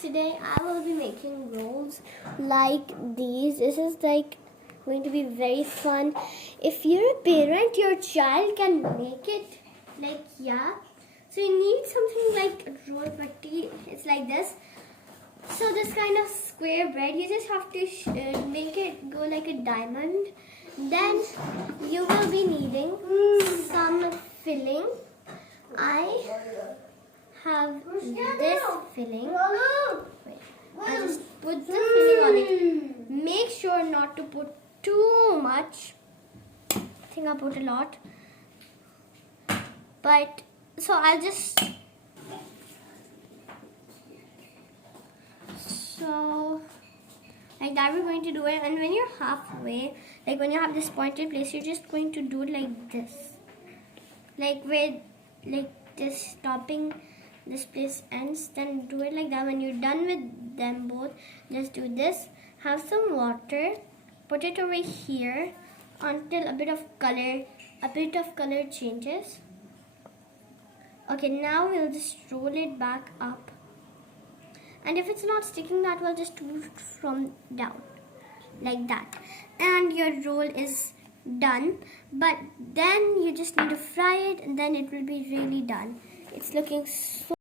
today I will be making rolls like these. This is like going to be very fun. If you're a parent, your child can make it like, yeah. So you need something like roll patti. It's like this. So this kind of square bread, you just have to make it go like a diamond. Then you will be needing some filling. I have this filling. Wait, I just put the filling on it. Make sure not to put too much. I think I put a lot. But so I'll just like that we're going to do it. And when you're halfway, like when you have this pointed place, you're just going to do it like this, like where like this stopping this place ends. Then do it like that. When you're done with them both, just do this. Have some water, put it over here until a bit of color changes. Okay, now we'll just roll it back up. And if it's not sticking that well, just do it from down, like that. And your roll is done. But then you just need to fry it and then it will be really done. It's looking so